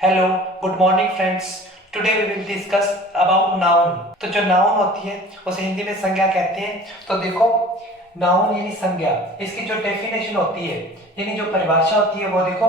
Hello, good morning friends. Today we will discuss about noun. तो जो noun होती है उसे हिंदी में संज्ञा कहते हैं। तो देखो, नाउन यानी संज्ञा, इसकी जो डेफिनेशन होती है यानी जो परिभाषा होती है वो देखो,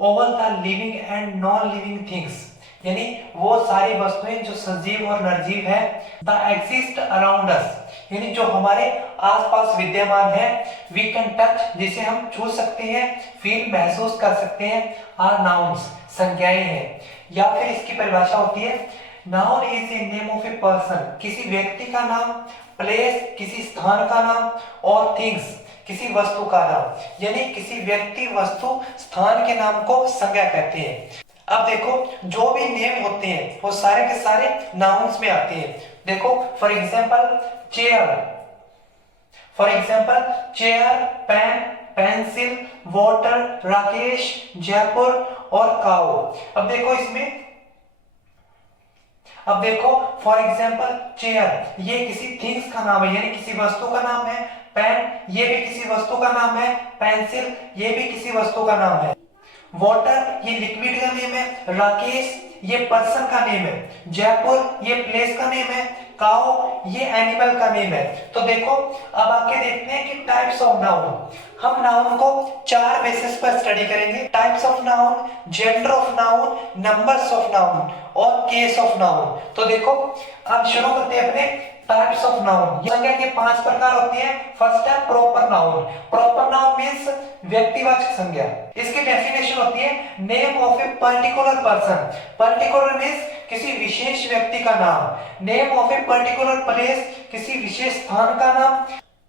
all the living and non living things, यानी वो सारी वस्तुएं जो सजीव और निर्जीव है, द एग्जिस्ट अराउंड अस, यानी जो हमारे आसपास विद्यमान है, वी कैन टच, जिसे हम छू सकते हैं, फील महसूस कर सकते हैं, आर नाउन्स, संज्ञाएं हैं। या फिर इसकी परिभाषा होती है, noun is a name of a person, किसी व्यक्ति का नाम, प्लेस किसी स्थान का नाम, और थिंग्स किसी वस्तु का नाम, यानी किसी व्यक्ति वस्तु स्थान के नाम को संज्ञा कहते हैं। अब देखो, जो भी नेम होते हैं वो सारे के सारे नाउन्स में आते हैं। देखो, for example chair, chair, pen, pencil, water, Rakesh, Jaipur और काऊ। अब देखो फॉर एग्जाम्पल चेयर, ये किसी थिंग्स का नाम है, यानी किसी वस्तु का नाम है। पेन, ये भी किसी वस्तु का नाम है। पेंसिल, ये भी किसी वस्तु का नाम है। वाटर, ये लिक्विड का नेम है। राकेश, ये पर्सन का नेम है। जयपुर, ये प्लेस का नेम है। काउ, ये एनिमल का नेम है। तो देखो, अब आके देखते हैं कि टाइप्स ऑफ नाउन। हम नाउन को चार बेसिस पर स्टडी करेंगे: types of noun, gender of noun, numbers of noun और केस ऑफ नाउन। तो देखो, अब शुरू करते हैं अपने टाइप्स ऑफ नाउन। संज्ञा के 5 प्रकार होते हैं। फर्स्ट है proper noun. Proper noun means व्यक्तिवाचक संज्ञा। इसकी डेफिनेशन होती है, name of a particular person. Particular means किसी विशेष व्यक्ति का नाम। Name of a particular place, किसी विशेष स्थान का नाम।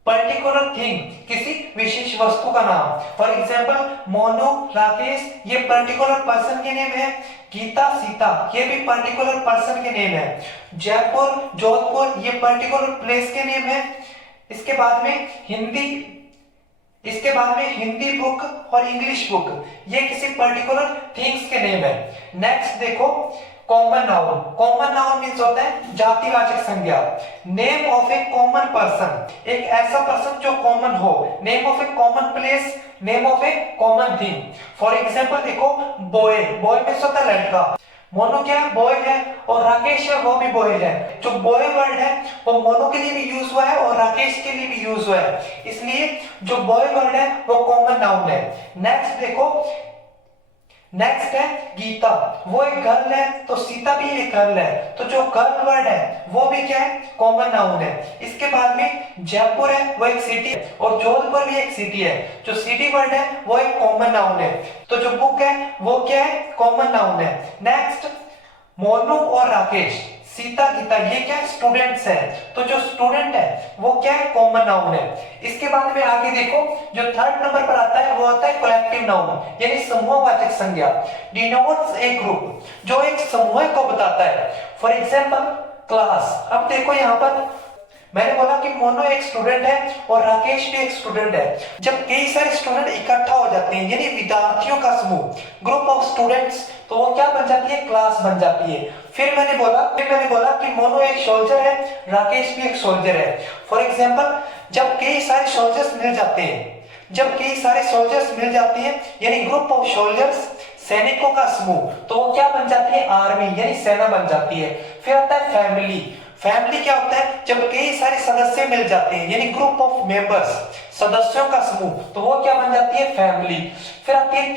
पर्टिकुलर थिंग, किसी विशेष वस्तु का नाम। फॉर एग्जाम्पल मोनू, राकेश, ये पर्टिकुलर पर्सन के नेम है। गीता, सीता, ये भी पर्टिकुलर पर्सन के नेम है। जयपुर, जोधपुर, ये पर्टिकुलर प्लेस के नेम है। इसके बाद में हिंदी बुक और इंग्लिश बुक, ये किसी पर्टिकुलर थिंग्स के नेम है। नेक्स्ट देखो, common noun. Common noun means होता है जातिवाचक संज्ञा। Name of A common person, एक ऐसा पर्सन जो कॉमन हो। Name of A common place, name of A common thing. For example देखो, बॉय, बॉय मींस होता है लड़का। मोनू क्या है? बॉय है। और राकेश है, वो भी बॉय है। जो बॉय वर्ड है वो मोनू के लिए भी यूज हुआ है और राकेश के लिए भी यूज हुआ है, इसलिए जो बॉय वर्ड है वो कॉमन नाउन है। नेक्स्ट है गीता, वो एक गर्ल है, तो सीता भी एक गर्ल है, तो जो गर्ल वर्ड है वो भी क्या है? कॉमन नाउन है। इसके बाद में जयपुर है, वो एक सिटी है, और जोधपुर भी एक सिटी है, जो सिटी वर्ड है वो एक कॉमन नाउन है। तो जो बुक है वो क्या है? कॉमन नाउन है। नेक्स्ट, मोनू और राकेश, सीता, गीता, ये क्या है? स्टूडेंट्स है, तो जो स्टूडेंट है वो क्या है? कॉमन नाउन है। इसके बाद में आगे देखो, जो थर्ड नंबर पर आता है वो आता है कलेक्टिव नाउन, यानी समूहवाचक संज्ञा। डिनोट्स ए ग्रुप, जो एक समूह को बताता है। For example class. अब देखो, यहाँ पर मैंने बोला कि मोनू एक स्टूडेंट है और राकेश भी एक स्टूडेंट है। जब कई सारे स्टूडेंट इकट्ठा हो जाते हैं, यानी विद्यार्थियों का समूह, ग्रुप ऑफ स्टूडेंट्स, तो वो क्या बन जाती है? क्लास बन जाती है। फिर मैंने बोला कि मोनू एक सोल्जर है, राकेश भी एक सोल्जर है। फॉर एग्जाम्पल, जब कई सारे सोल्जर्स मिल जाते हैं, यानी ग्रुप ऑफ सोल्जर्स, सैनिकों का समूह, तो वो क्या बन जाती है? आर्मी, यानी सेना बन जाती है। फिर आता है फैमिली। फैमिली क्या होता है? जब कई सारे सदस्य मिल जाते हैं, यानी ग्रुप ऑफ मेंबर्स, सदस्यों का समूह, तो वो क्या बन जाती है? फैमिली। फिर आती है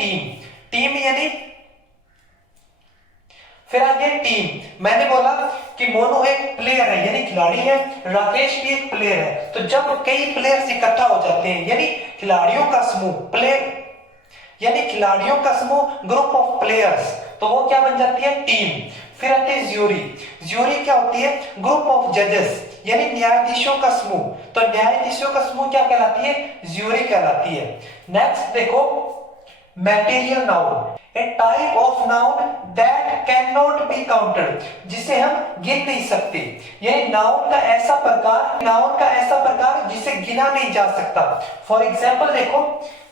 टीम, मैंने बोला कि मोनू एक प्लेयर है, यानी खिलाड़ी है, राकेश भी एक प्लेयर है। तो जब कई प्लेयर्स इकट्ठा हो जाते हैं, यानी खिलाड़ियों का समूह, ग्रुप ऑफ प्लेयर्स, तो वो क्या बन जाती है? टीम। फिर आती है ज्यूरी क्या होती है? ग्रुप ऑफ जजेस, यानी न्यायाधीशों का समूह, तो न्यायाधीशों का समूह क्या कहलाती है? ज्यूरी कहलाती है। नेक्स्ट देखो, material noun, A type of noun that can not be counted, जिसे हम गिन नहीं सकते। ये नाउन का ऐसा प्रकार जिसे गिना नहीं जा सकता। फॉर एग्जाम्पल देखो,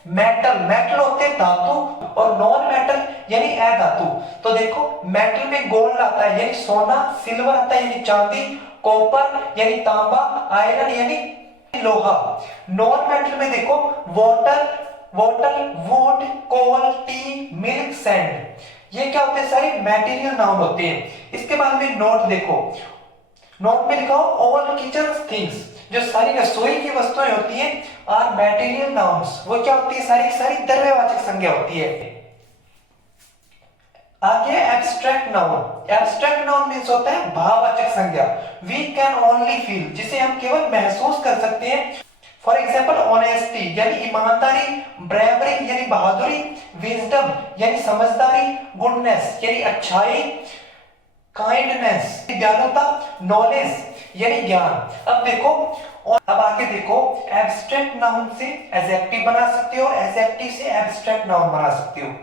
मेटल होते हैं धातु, और नॉन मेटल यानी अधातु। तो देखो, मेटल में गोल्ड आता है, यानी सोना, सिल्वर आता है, यानी चांदी, कॉपर यानी तांबा, आयरन यानी लोहा। नॉन मेटल में देखो, water, wood, coal, tea, milk, sand, ये क्या होते हैं, सारी मटेरियल नाउन होते हैं। इसके बाद में नोट देखो, नोट में लिखा हो ऑल किचन थिंग्स, जो सारी रसोई की वस्तुएं होती हैं आर मटेरियल नाउन्स, वो क्या होती है, सारी की सारी द्रव्यवाचक संज्ञा होती है। आगे abstract noun, abstract noun means होता है भाववाचक संज्ञा। वी कैन ओनली फील, जिसे हम केवल महसूस कर सकते हैं। फॉर एग्जाम्पल ऑनेस्टी यानी ईमानदारी, ब्रेवरी यानी बहादुरी, विजडम यानी समझदारी, गुडनेस यानी अच्छाई, काइंडनेस दयालुता, नॉलेज यानी ज्ञान। अब देखो, और अब आगे देखो, एब्स्ट्रैक्ट नाउन से एडजेक्टिव बना सकते हो, एडजेक्टिव से एब्स्ट्रैक्ट नाउन बना सकते हो।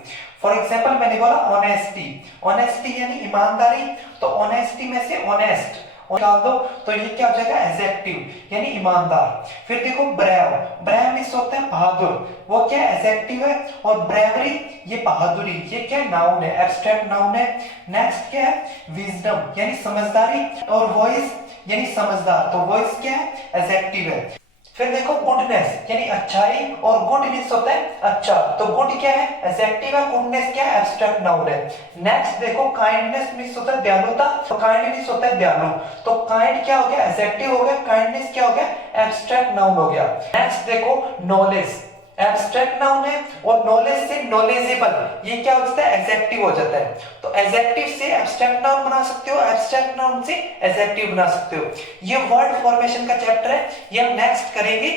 फॉर एग्जाम्पल मैंने बोला ऑनेस्टी, ऑनेस्टी यानी ईमानदारी, तो ऑनेस्टी में से ऑनेस्ट डाल दो तो ये क्या हो जाएगा, एडजेक्टिव यानी ईमानदार। फिर देखो ब्रेव, ब्रेव मींस होता है बहादुर, वो क्या एडजेक्टिव है, और ब्रेवरी ये बहादुरी, ये क्या नाउन है, एब्स्ट्रैक्ट नाउन है। नेक्स्ट क्या है, विजडम यानी समझदारी, और वॉइस यानी समझदार, तो वॉइस क्या है, एडजेक्टिव है। फिर देखो गुडनेस यानी अच्छाई, और गुड मींस होता है अच्छा, तो गुड क्या है, एडजेक्टिव है, गुडनेस क्या है, एब्स्ट्रैक्ट नाउन है। नेक्स्ट देखो काइंडनेस मींस होता है दयालुता, तो काइंड मींस होता है दयालु, तो काइंड क्या हो गया, एडजेक्टिव हो गया, काइंडनेस क्या हो गया, एब्स्ट्रैक्ट नाउन हो गया। नेक्स्ट देखो नॉलेज, एब्स्ट्रैक्ट नाउन है, और नॉलेज से नॉलेजेबल, ये क्या होता है, एडजेक्टिव हो जाता है। तो एडजेक्टिव से एब्स्ट्रैक्ट नाउन बना सकते हो, एब्स्ट्रैक्ट नाउन से एडजेक्टिव बना सकते हो। ये वर्ड फॉर्मेशन का चैप्टर है, ये हम नेक्स्ट करेंगे।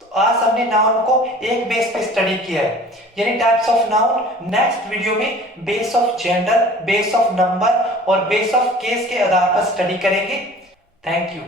तो आज हमने नाउन को एक बेस पे स्टडी किया है, यानी types of noun. Next video में base of gender, base of number और बेस ऑफ केस के आधार पर स्टडी करेंगे। Thank you.